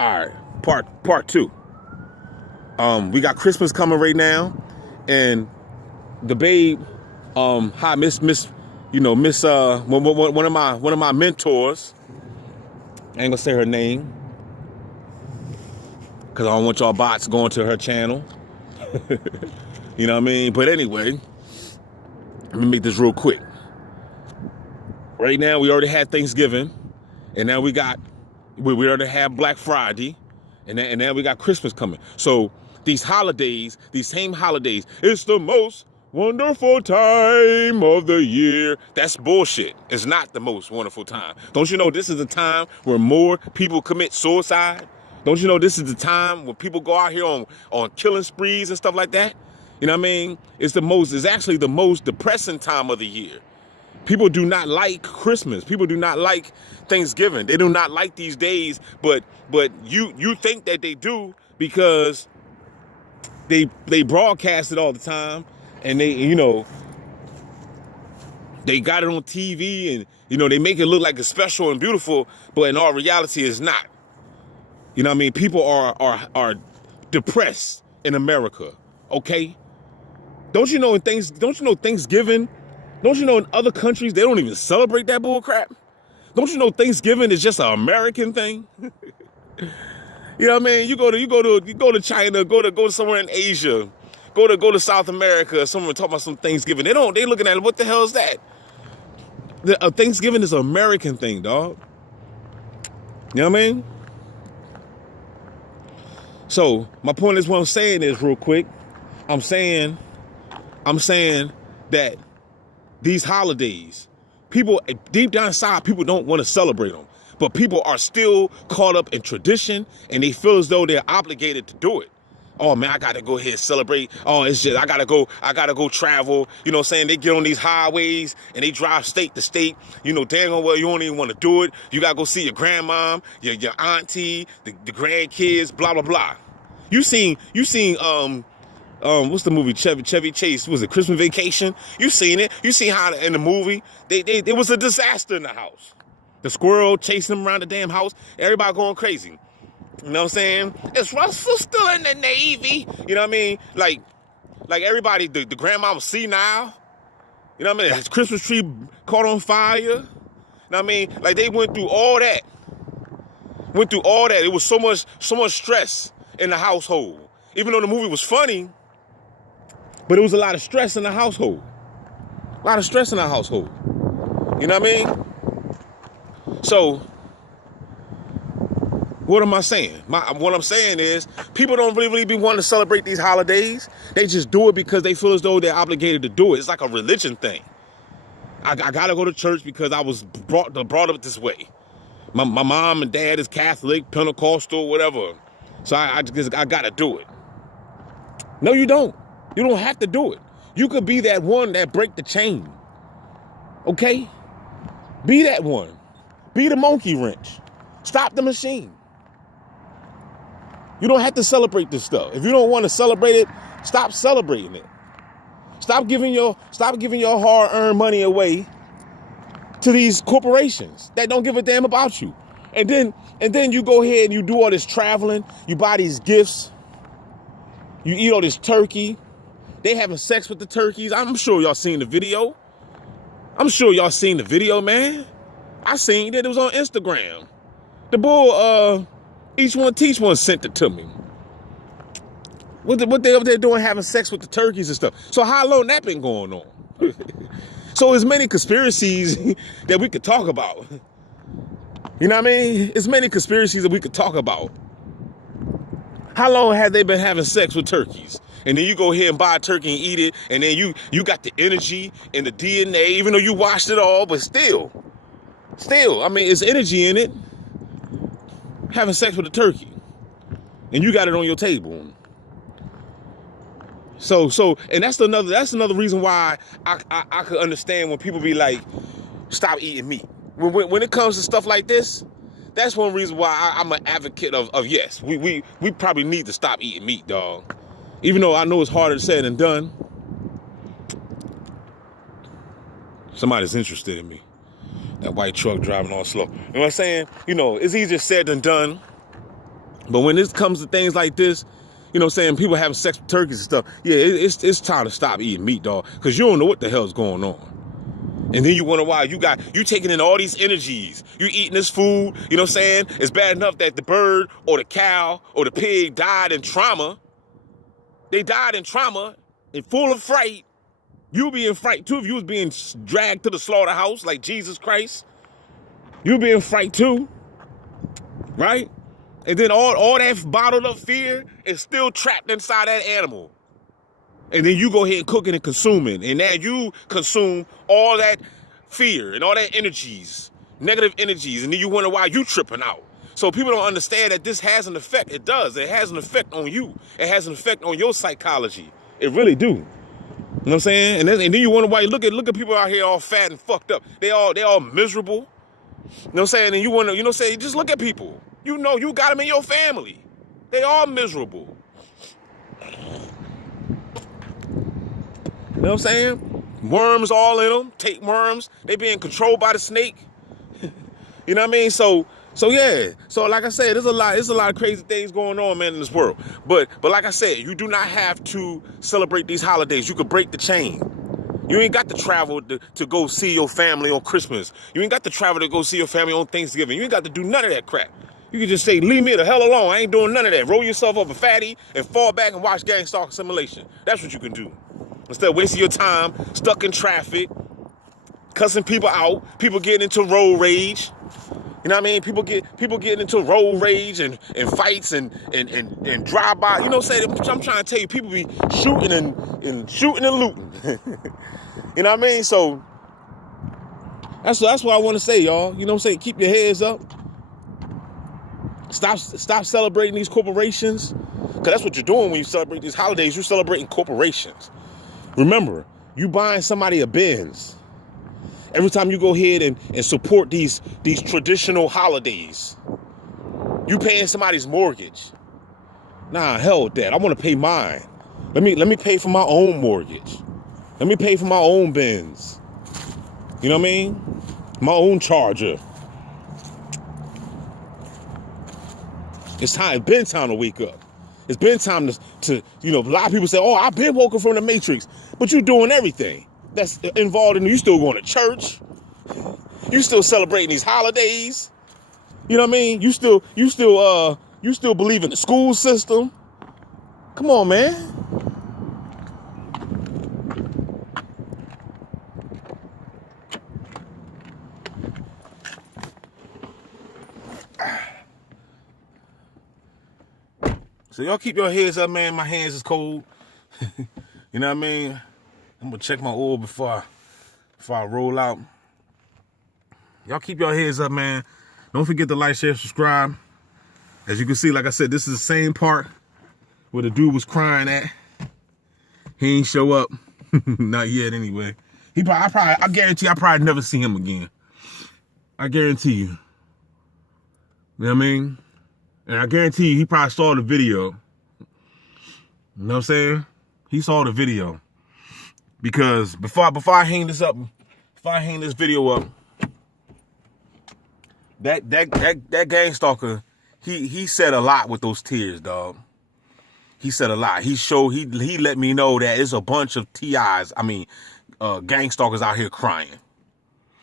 All right, part two. We got Christmas coming right now, and the babe, hi Miss, Miss, one of my mentors. I ain't gonna say her name because I don't want y'all bots going to her channel. You know what I mean? But anyway, let me make this real quick. Right now, we already had Thanksgiving, and now we already had Black Friday, and now we got Christmas coming. So these same holidays, it's the most wonderful time of the year. That's bullshit. It's not the most wonderful time. Don't you know this is the time where more people commit suicide? Don't you know this is the time when people go out here on killing sprees and stuff like that? You know what I mean? It's actually the most depressing time of the year. People do not like Christmas. People do not like Thanksgiving. They do not like these days, but you think that they do because they broadcast it all the time, and they got it on TV, and they make it look like it's special and beautiful, but in all reality it's not. You know what I mean? People are depressed in America, okay? Don't you know Thanksgiving? Don't you know in other countries they don't even celebrate that bull crap? Don't you know Thanksgiving is just an American thing? You know what I mean? You go to China, go to somewhere in Asia, go to South America, someone talk about some Thanksgiving. They looking at it, what the hell is that? Thanksgiving is an American thing, dog. You know what I mean? So my point is, what I'm saying is, real quick, I'm saying that these holidays, people deep down inside, people don't want to celebrate them, but people are still caught up in tradition, and they feel as though they're obligated to do it. Oh man, I gotta go ahead and celebrate. Oh, it's just I gotta go travel. You know what I'm saying? They get on these highways and they drive state to state. Dang well, you don't even want to do it. You gotta go see your grandmom, your auntie, the grandkids, blah blah blah. You seen what's the movie? Chevy Chase, was it Christmas Vacation? You seen it? You seen how in the movie it was a disaster in the house. The squirrel chasing them around the damn house. Everybody going crazy. You know what I'm saying? Is Russell still in the Navy? You know what I mean? Like everybody, the grandma was senile. You know what I mean? His Christmas tree caught on fire. You know what I mean? Like they went through all that. It was so much stress in the household. Even though the movie was funny, but it was a lot of stress in the household. You know what I mean? So, what am I saying? What I'm saying is, people don't really be wanting to celebrate these holidays. They just do it because they feel as though they're obligated to do it. It's like a religion thing. I gotta go to church because I was brought up this way. My mom and dad is Catholic, Pentecostal, whatever. So I gotta do it. No, you don't. You don't have to do it. You could be that one that break the chain. Okay? Be that one. Be the monkey wrench. Stop the machine. You don't have to celebrate this stuff. If you don't want to celebrate it, stop celebrating it. Stop giving your hard-earned money away to these corporations that don't give a damn about you. And then you go ahead and you do all this traveling, you buy these gifts, you eat all this turkey. They having sex with the turkeys. I'm sure y'all seen the video. Man. I seen that it was on Instagram. The bull, each one teach one sent it to me. What they up there doing, having sex with the turkeys and stuff. So how long that been going on? So there's many conspiracies that we could talk about. You know what I mean? It's many conspiracies that we could talk about. How long have they been having sex with turkeys? And then you go ahead and buy a turkey and eat it, and then you got the energy and the DNA, even though you washed it all, but still, I mean, it's energy in it. Having sex with a turkey, and you got it on your table. So, and that's another reason why I could understand when people be like, stop eating meat. When it comes to stuff like this, that's one reason why I'm an advocate of yes, we probably need to stop eating meat, dog. Even though I know it's harder said than done. Somebody's interested in me. That white truck driving all slow. You know what I'm saying? It's easier said than done. But when this comes to things like this, you know what I'm saying, people having sex with turkeys and stuff, yeah, it's time to stop eating meat, dog, because you don't know what the hell's going on. And then you wonder why you taking in all these energies. You eating this food, you know what I'm saying? It's bad enough that the bird or the cow or the pig died in trauma. They died in trauma and full of fright. You be in fright too if you was being dragged to the slaughterhouse like Jesus Christ. You be in fright too, right? And then all that bottled up fear is still trapped inside that animal. And then you go ahead and cook it and consume it. And now you consume all that fear and all that energies, negative energies. And then you wonder why you tripping out. So people don't understand that this has an effect. It does. It has an effect on you. It has an effect on your psychology. It really do. You know what I'm saying? And then you wonder why you look at people out here all fat and fucked up. They all miserable. You know what I'm saying? And you wonder, you know what I'm saying? Just look at people. You know you got them in your family. They all miserable. You know what I'm saying? Worms all in them, tapeworms. They being controlled by the snake. You know what I mean? So yeah. So like I said, there's a lot of crazy things going on, man, in this world. But like I said, you do not have to celebrate these holidays. You could break the chain. You ain't got to travel to go see your family on Christmas. You ain't got to travel to go see your family on Thanksgiving. You ain't got to do none of that crap. You can just say, leave me the hell alone. I ain't doing none of that. Roll yourself up a fatty and fall back and watch Gang Stalker Simulation. That's what you can do. Instead of wasting your time stuck in traffic, cussing people out, people getting into road rage. You know what I mean? People getting into road rage and fights and drive-by. You know what I'm saying? I'm trying to tell you, people be shooting and looting. You know what I mean? So that's what I want to say, y'all. You know what I'm saying? Keep your heads up. Stop celebrating these corporations. Because that's what you're doing when you celebrate these holidays. You're celebrating corporations. Remember, you buying somebody a Benz. Every time you go ahead and support these traditional holidays, you paying somebody's mortgage. Nah, hell with that. I want to pay mine. Let me pay for my own mortgage. Let me pay for my own Benz. You know what I mean? My own Charger. It's been time to wake up. It's been time to you know, a lot of people say, oh, I've been woken from the Matrix. But you're doing everything that's involved in you. Still going to church. You still celebrating these holidays. You know what I mean? You still believe in the school system. Come on, man. So y'all keep your heads up, man. My hands is cold. You know what I mean? I'm gonna check my oil before I roll out. Y'all keep your heads up, man. Don't forget to like, share, subscribe. As you can see, like I said, this is the same part where the dude was crying at. He ain't show up. Not yet, anyway. I guarantee I probably never see him again. I guarantee you. You know what I mean? And I guarantee you, he probably saw the video. You know what I'm saying? He saw the video. Because before I hang this video up, that gang stalker, he said a lot with those tears, dog. He said a lot. He let me know that it's a bunch of gang stalkers out here crying.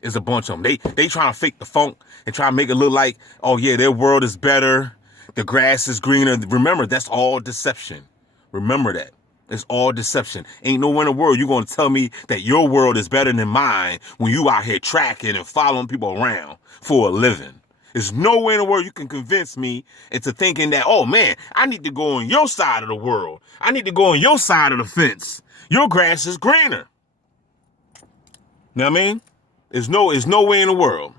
It's a bunch of them. They trying to fake the funk and try to make it look like, oh yeah, their world is better. The grass is greener. Remember, that's all deception. Remember that. It's all deception. Ain't nowhere in the world you're going to tell me that your world is better than mine when you out here tracking and following people around for a living. There's nowhere in the world you can convince me into thinking that, oh man, I need to go on your side of the world. I need to go on your side of the fence. Your grass is greener. You know what I mean? There's no way in the world.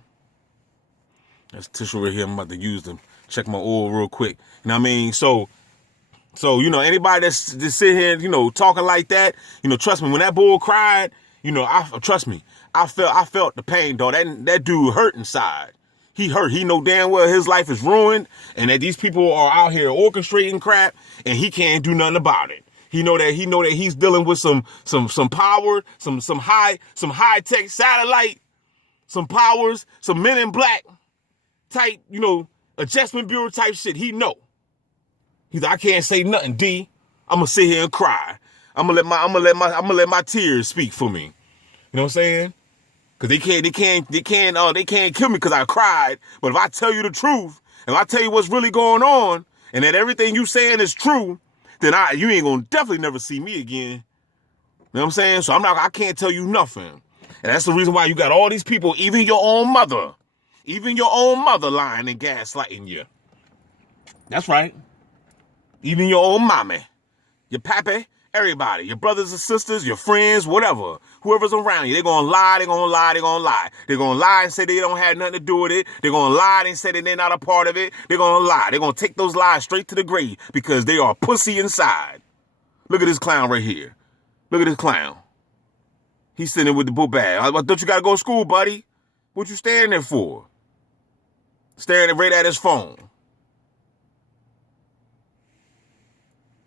That's tissue right here. I'm about to use them. Check my oil real quick. You know what I mean? So, you know, anybody that's just sit here, you know, talking like that, you know, trust me, when that bull cried, you know, trust me, I felt the pain, dog. That dude hurt inside. He hurt. He know damn well his life is ruined and that these people are out here orchestrating crap and he can't do nothing about it. He know that he's dealing with some power, some high tech satellite, some powers, some Men in Black type, you know, adjustment bureau type shit. He know. He's like, I can't say nothing, D. I'm gonna sit here and cry. I'm gonna let my tears speak for me. You know what I'm saying? Cause they can't kill me because I cried. But if I tell you the truth, if I tell you what's really going on, and that everything you saying is true, then you ain't gonna definitely never see me again. You know what I'm saying? So I can't tell you nothing. And that's the reason why you got all these people, even your own mother lying and gaslighting you. That's right. Even your own mommy, your pappy, everybody, your brothers and sisters, your friends, whatever, whoever's around you, they're going to lie, they're going to lie, they're going to lie. They're going to lie and say they don't have nothing to do with it. They're going to lie and say that they're not a part of it. They're going to lie. They're going to take those lies straight to the grave because they are pussy inside. Look at this clown right here. Look at this clown. He's sitting with the book bag. Don't you got to go to school, buddy? What you staring there for? Staring right at his phone.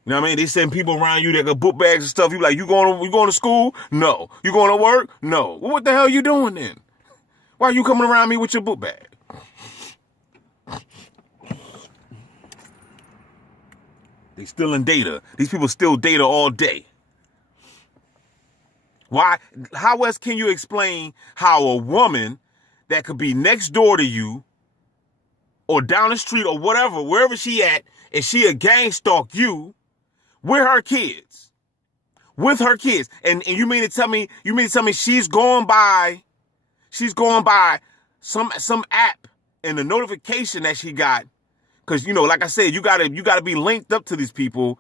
You know what I mean? They send people around you that got book bags and stuff. You like, you going to school? No. You going to work? No. Well, what the hell are you doing then? Why are you coming around me with your book bag? They still in data. These people still data all day. Why? How else can you explain how a woman that could be next door to you or down the street or whatever, wherever she at, and she a gang stalk you with her kids? And you mean to tell me she's going by some app and the notification that she got? Because, you know, like I said, you gotta be linked up to these people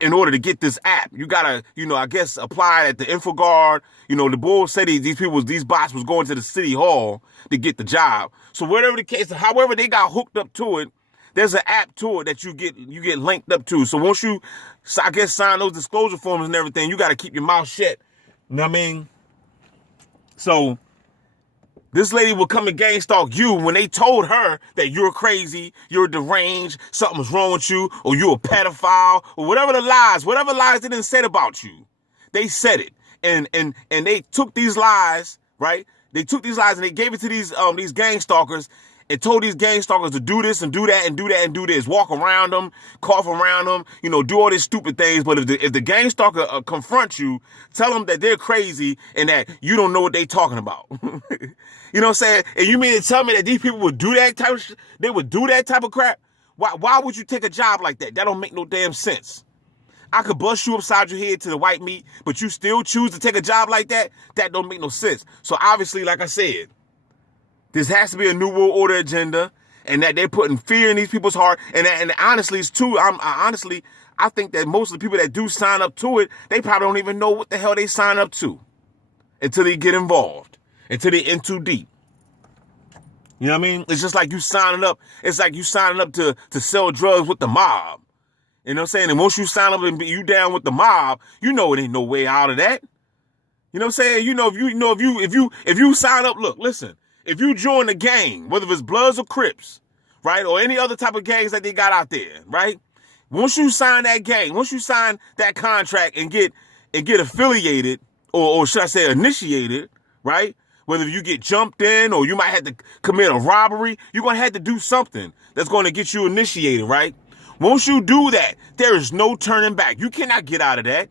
in order to get this app. You gotta, you know, I guess apply at the InfoGuard. You know, the bull said these bots was going to the city hall to get the job. So whatever the case, however they got hooked up to it, there's an app to it that you get linked up to. So once you, I guess, sign those disclosure forms and everything, you got to keep your mouth shut. You know what I mean? So this lady will come and gang stalk you when they told her that you're crazy, you're deranged, something's wrong with you, or you're a pedophile, or whatever lies they didn't say about you. They said it. And they took these lies, right? They took these lies and they gave it to these gang stalkers and told these gang stalkers to do this and do that and do that and do this. Walk around them, cough around them, you know, do all these stupid things. But if the gang stalker confronts you, tell them that they're crazy and that you don't know what they're talking about. You know what I'm saying? And you mean to tell me that these people would do that type of shit? They would do that type of crap? Why would you take a job like that? That don't make no damn sense. I could bust you upside your head to the white meat, but you still choose to take a job like that? That don't make no sense. So obviously, like I said, this has to be a new world order agenda, and that they're putting fear in these people's heart. And honestly, it's too. I think that most of the people that do sign up to it, they probably don't even know what the hell they sign up to until they get involved, until they in too deep. You know what I mean? It's just like you signing up. It's like you signing up to sell drugs with the mob. You know what I'm saying? And once you sign up and you down with the mob, you know it ain't no way out of that. You know what I'm saying? You know if you sign up, look, listen. If you join the gang, whether it's Bloods or Crips, right, or any other type of gangs that they got out there, right? Once you sign that gang, once you sign that contract and get affiliated, or should I say initiated, right? Whether you get jumped in or you might have to commit a robbery, you're going to have to do something that's going to get you initiated, right? Once you do that, there is no turning back. You cannot get out of that.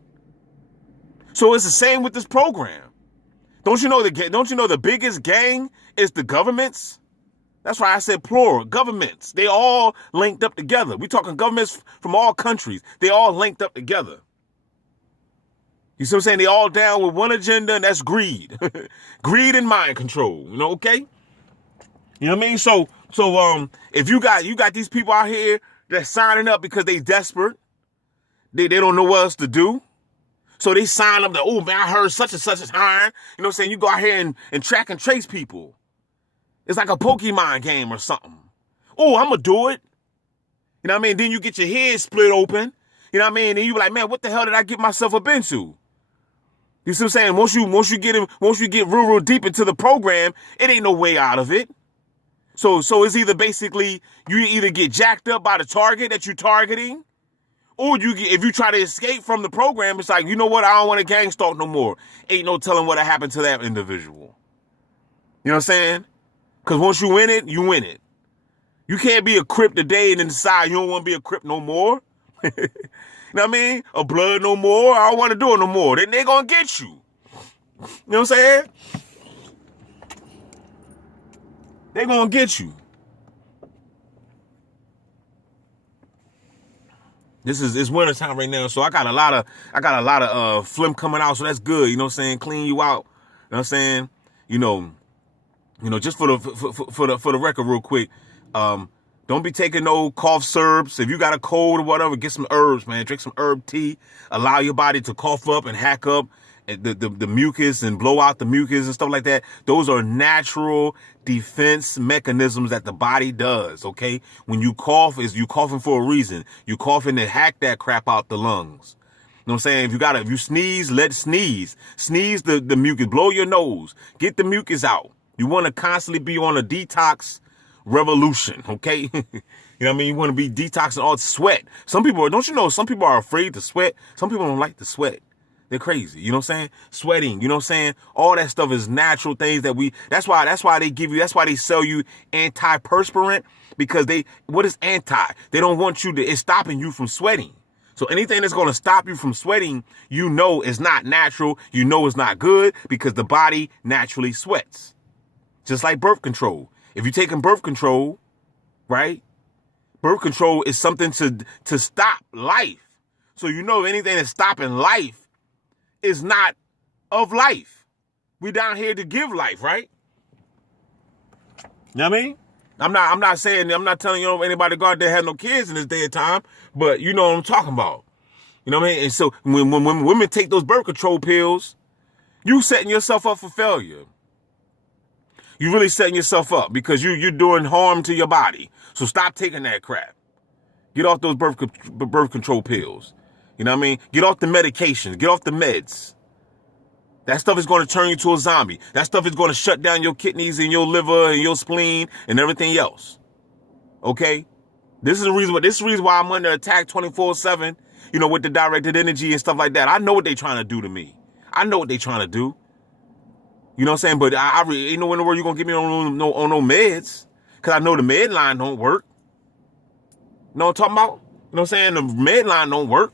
So it's the same with this program. Don't you know the biggest gang is the governments? That's why I said plural, governments. They all linked up together. We're talking governments from all countries. They all linked up together. You see what I'm saying? They all down with one agenda, and that's greed. Greed and mind control, you know, okay? You know what I mean? So if you got these people out here that's signing up because they desperate, they don't know what else to do. So they sign up that, oh man, I heard such and such is hiring. You know what I'm saying? You go out here and track and trace people. It's like a Pokemon game or something. Oh, I'm going to do it. You know what I mean? Then you get your head split open. You know what I mean? And you be like, man, what the hell did I get myself up into? You see what I'm saying? Once you get real deep into the program, it ain't no way out of it. So it's either basically you either get jacked up by the target that you're targeting, or if you try to escape from the program, it's like, you know what? I don't want to gang stalk no more. Ain't no telling what happened to that individual. You know what I'm saying? Because once you win it, you win it. You can't be a Crip today and then decide you don't want to be a Crip no more. You know what I mean? A blood no more. I don't want to do it no more. Then they're going to get you. You know what I'm saying? They're going to get you. It's winter time right now, so I got a lot of phlegm coming out, so that's good. You know what I'm saying? Clean you out. You know what I'm saying? You know, just for the record, real quick. Don't be taking no cough syrups. If you got a cold or whatever, get some herbs, man. Drink some herb tea. Allow your body to cough up and hack up the mucus and blow out the mucus and stuff like that. Those are natural defense mechanisms that the body does, okay? When you cough, you coughing for a reason. You coughing to hack that crap out the lungs. You know what I'm saying? If you sneeze, let it sneeze. Sneeze the mucus. Blow your nose. Get the mucus out. You want to constantly be on a detox revolution, okay? You know what I mean? You want to be detoxing all sweat. Some people are afraid to sweat. Some people don't like to sweat. They're crazy. You know what I'm saying? Sweating, you know what I'm saying? All that stuff is natural things that's why they sell you antiperspirant, because what is anti? They don't want it's stopping you from sweating. So anything that's going to stop you from sweating, is not natural. It's not good, because the body naturally sweats. Just like birth control. If you're taking birth control, right? Birth control is something to stop life. So anything that's stopping life is not of life. We down here to give life, right? You know what I mean? I'm not telling anybody to go out there have no kids in this day and time, but you know what I'm talking about. You know what I mean? And so when women take those birth control pills, you setting yourself up for failure. You're really setting yourself up, because you're doing harm to your body. So stop taking that crap. Get off those birth control pills. You know what I mean? Get off the medications. Get off the meds. That stuff is going to turn you to a zombie. That stuff is going to shut down your kidneys and your liver and your spleen and everything else. Okay? This is the reason why I'm under attack 24/7, with the directed energy and stuff like that. I know what they're trying to do to me. I know what they're trying to do. You know what I'm saying? But I really ain't no in the world you're going to get me on no meds, because I know the med line don't work. You know what I'm talking about? You know what I'm saying? The med line don't work.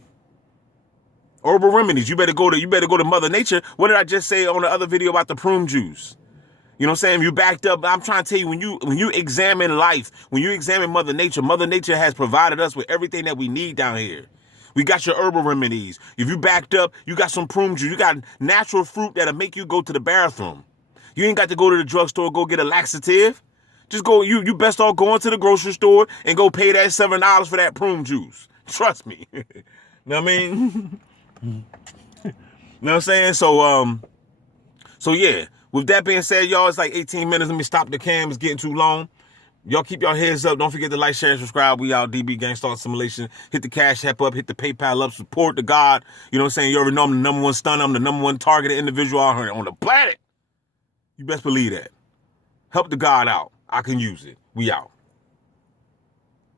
Herbal remedies. You better go to Mother Nature. What did I just say on the other video about the prune juice? You know what I'm saying? You backed up. I'm trying to tell you, when you examine life, when you examine Mother Nature has provided us with everything that we need down here. We got your herbal remedies. If you backed up, you got some prune juice. You got natural fruit that'll make you go to the bathroom. You ain't got to go to the drugstore, go get a laxative. Just go, you best off going to the grocery store and go pay that $7 for that prune juice. Trust me. You know what I mean? You know what I'm saying? So yeah, with that being said, y'all, it's like 18 minutes. Let me stop the cam. It's getting too long. Y'all keep your heads up. Don't forget to like, share, and subscribe. We out. DB Gang Star Simulation. Hit the Cash App up. Hit the PayPal up. Support the God. You know what I'm saying? You already know I'm the number one stunner. I'm the number one targeted individual out here on the planet. You best believe that. Help the God out. I can use it. We out.